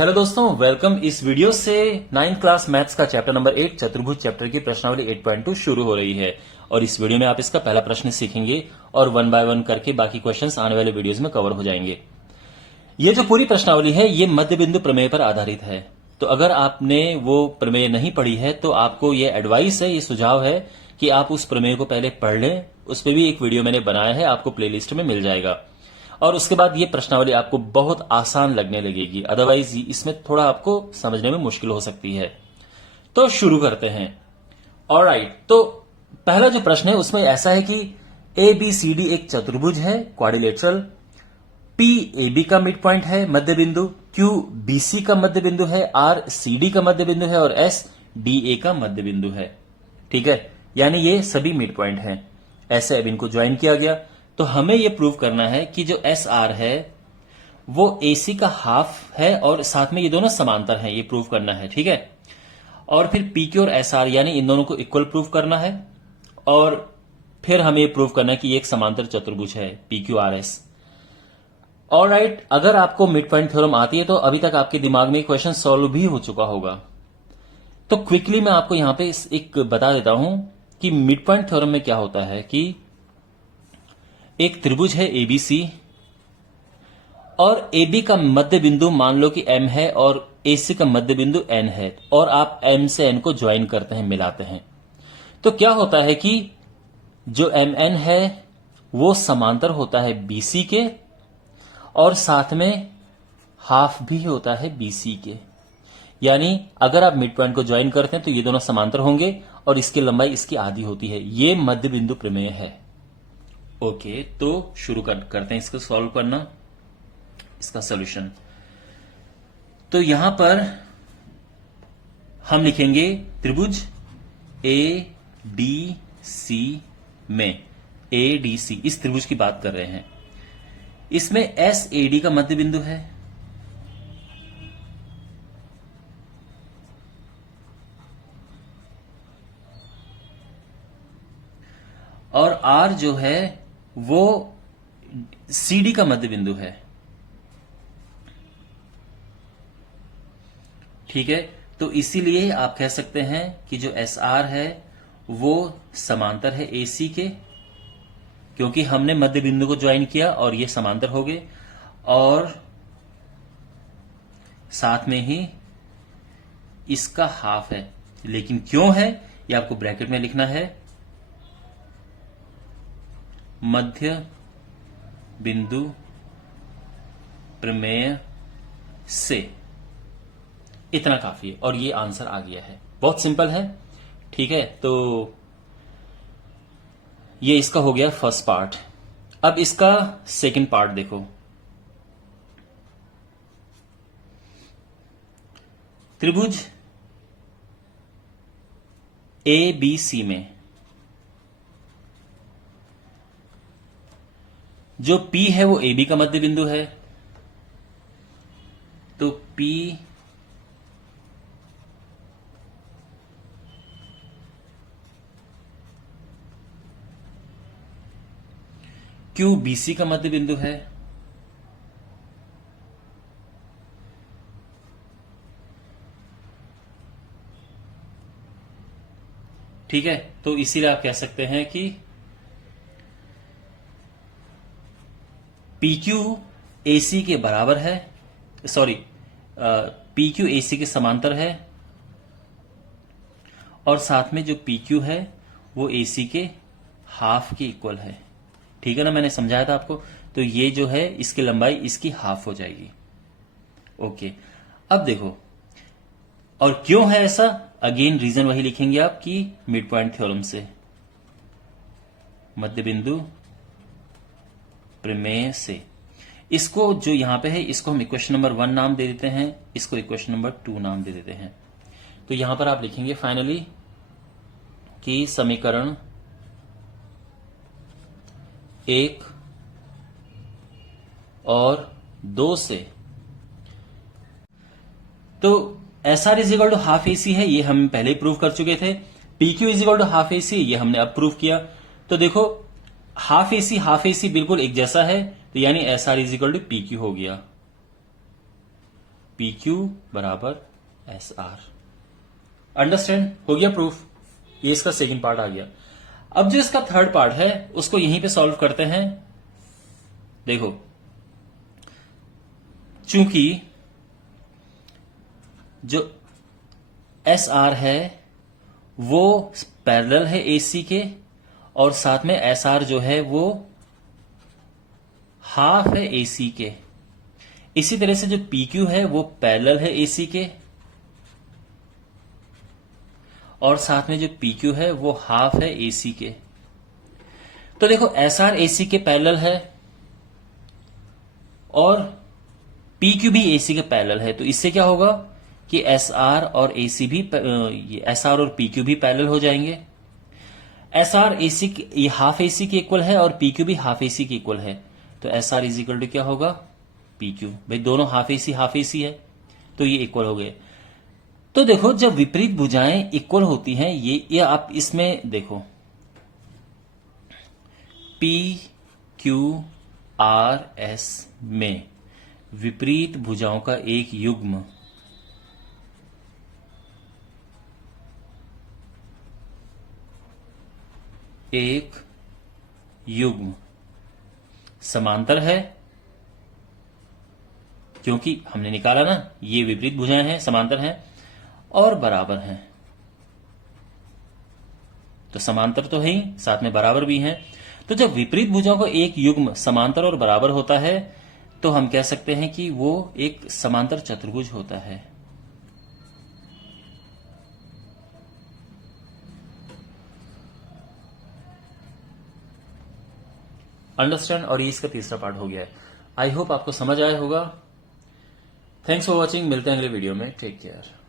Hello दोस्तों, welcome. इस video से 9th क्लास मैथ्स का चैप्टर नंबर 8 चतुर्भुज चैप्टर की प्रश्नावली 8.2 शुरू हो रही है और इस वीडियो में आप इसका पहला प्रश्न सीखेंगे और वन बाय वन करके बाकी क्वेश्चंस आने वाले वीडियोस में कवर हो जाएंगे। ये जो पूरी प्रश्नावली है ये मध्य बिंदु प्रमेय पर आधारित है। तो अगर आपने वो प्रमेय नहीं पढ़ी है तो आपको ये एडवाइस है, ये सुझाव है कि आप उस प्रमेय को पहले पढ़ लें। उस पर भी एक वीडियो मैंने बनाया है, आपको प्लेलिस्ट में मिल जाएगा और उसके बाद ये प्रश्नावली आपको बहुत आसान लगने लगेगी। अदरवाइज इसमें थोड़ा आपको समझने में मुश्किल हो सकती है। तो शुरू करते हैं। ऑलराइट, तो पहला जो प्रश्न है उसमें ऐसा है कि ए बी सी डी एक चतुर्भुज है, क्वाड्रिलेटरल। पी ए बी का मिड पॉइंट है, मध्य बिंदु। क्यू बी सी का मध्य बिंदु है, आर सी डी का मध्य बिंदु है और एस डी ए का मध्य बिंदु है। ठीक है, यानी ये सभी मिड पॉइंट हैं। ऐसे अब इनको ज्वाइन किया गया। तो हमें यह प्रूव करना है कि जो एस आर है वो एसी का हाफ है और साथ में ये दोनों समांतर हैं, ये प्रूव करना है। ठीक है, और फिर पी क्यू और एस आर यानी इन दोनों को इक्वल प्रूव करना है और फिर हमें यह प्रूव करना है कि ये एक समांतर चतुर्भुज है, P Q R S. Alright, अगर आपको मिड पॉइंट थ्योरम आती है तो अभी तक आपके दिमाग में क्वेश्चन सॉल्व भी हो चुका होगा। तो क्विकली मैं आपको यहां पे एक बता देता हूं कि मिड पॉइंट थ्योरम में क्या होता है कि एक त्रिभुज है एबीसी और एबी का मध्य बिंदु मान लो कि एम है और एसी का मध्य बिंदु एन है और आप एम से एन को ज्वाइन करते हैं, मिलाते हैं। तो क्या होता है कि जो एम एन है वो समांतर होता है बीसी के और साथ में हाफ भी होता है बीसी के। यानी अगर आप मिड पॉइंट को ज्वाइन करते हैं तो ये दोनों समांतर होंगे और इसकी लंबाई इसकी आधी होती है। ये मध्य बिंदु प्रमेय है। ओके, तो शुरू करते हैं इसको सॉल्व करना, इसका सॉल्यूशन। तो यहां पर हम लिखेंगे त्रिभुज ए डी सी में, ए डी सी इस त्रिभुज की बात कर रहे हैं। इसमें एस ए डी का मध्य बिंदु है और आर जो है वो सीडी का मध्य बिंदु है। ठीक है, तो इसीलिए आप कह सकते हैं कि जो एस आर है वो समांतर है एसी के, क्योंकि हमने मध्य बिंदु को ज्वाइन किया और ये समांतर हो गए। और साथ में ही इसका हाफ है, लेकिन क्यों है ये आपको ब्रैकेट में लिखना है, मध्य बिंदु प्रमेय से। इतना काफी है और ये आंसर आ गया है। बहुत सिंपल है। ठीक है, तो ये इसका हो गया फर्स्ट पार्ट। अब इसका सेकंड पार्ट देखो। त्रिभुज ए बी सी में जो P है वो AB का मध्य बिंदु है। तो P Q BC का मध्य बिंदु है। ठीक है, तो इसीलिए आप कह सकते हैं कि PQ AC के बराबर है, सॉरी PQ AC के समांतर है और साथ में जो PQ है वो AC के हाफ के इक्वल है। ठीक है ना, मैंने समझाया था आपको। तो ये जो है इसकी लंबाई इसकी हाफ हो जाएगी। ओके, अब देखो और क्यों है ऐसा, अगेन रीजन वही लिखेंगे आप कि मिड पॉइंट थ्योरम से, मध्य बिंदु प्रमेय से। इसको जो यहां पे है इसको हम इक्वेशन नंबर 1 नाम दे देते हैं, इसको इक्वेशन नंबर 2 नाम दे देते हैं। तो यहां पर आप लिखेंगे फाइनली कि समीकरण 1 और 2 से तो S R is equal to half A C है, ये हम पहले ही प्रूव कर चुके थे। P Q is equal to half A C, ये हमने अब प्रूव किया। तो देखो हाफ ए सी बिल्कुल एक जैसा है, तो यानी S R is equal to P Q हो गया। पी क्यू बराबर एस आर। अंडरस्टैंड हो गया प्रूफ। ये इसका सेकंड पार्ट आ गया। अब जो इसका थर्ड पार्ट है उसको यहीं पे सॉल्व करते हैं। देखो, चूंकि जो एस आर है वो पैरेलल है एसी के, और साथ में एस आर जो है वो हाफ है एसी के। इसी तरह से जो पी क्यू है वो पैरेलल है एसी के, और साथ में जो पी क्यू है वो हाफ है एसी के। तो देखो, एस आर एसी के पैरेलल है और पी क्यू भी एसी के पैरेलल है, तो इससे क्या होगा कि एस आर और एसी भी, एस आर और पी क्यू भी पैरेलल हो जाएंगे। एस आर एसी ये हाफ एसी के इक्वल है और पी क्यू भी हाफ एसी के इक्वल है, तो S R is equal to क्या होगा, पी क्यू। भाई दोनों हाफ एसी है, तो ये इक्वल हो गए। तो देखो, जब विपरीत भुजाएं इक्वल होती हैं, ये आप इसमें देखो, पी क्यू आर एस में विपरीत भुजाओं का एक युग्म समांतर है, क्योंकि हमने निकाला ना, ये विपरीत भुजाएं हैं, समांतर हैं और बराबर हैं। तो समांतर तो है ही, साथ में बराबर भी हैं। तो जब विपरीत भुजाओं का एक युग्म समांतर और बराबर होता है तो हम कह सकते हैं कि वो एक समांतर चतुर्भुज होता है। अंडरस्टैंड। और ये इसका तीसरा पार्ट हो गया है। आई होप आपको समझ आया होगा। Thanks for watching. मिलते हैं अगले वीडियो में। Take care.